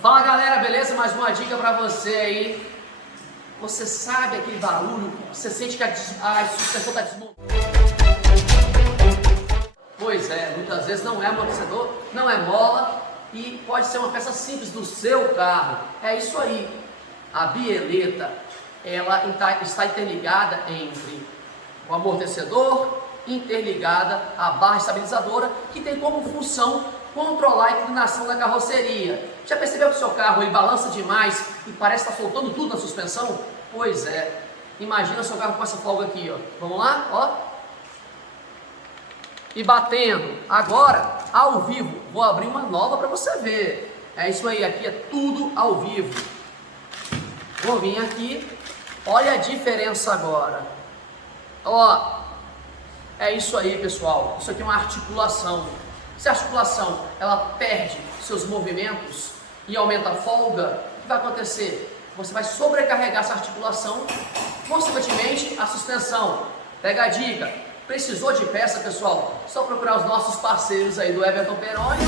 Fala galera, beleza? Mais uma dica pra você aí. Você sabe aquele barulho? Você sente que a suspensão está desmontando? Pois é, muitas vezes não é amortecedor, não é mola e pode ser uma peça simples do seu carro. É isso aí. A bieleta, ela está interligada entre o amortecedor, interligada à barra estabilizadora, que tem como função controlar a inclinação da carroceria. Já percebeu que o seu carro ele balança demais e parece estar soltando tudo na suspensão? Pois é. Imagina o seu carro com essa folga aqui, ó. Vamos lá, ó. E batendo. Agora, ao vivo, vou abrir uma nova para você ver. É isso aí, aqui é tudo ao vivo. Vou vir aqui. Olha a diferença agora. Ó. É isso aí, pessoal. Isso aqui é uma articulação. Se a articulação ela perde seus movimentos e aumenta a folga, o que vai acontecer? Você vai sobrecarregar essa articulação, consequentemente a suspensão. Pega a dica. Precisou de peça, pessoal? Só procurar os nossos parceiros aí do Everton Peroni.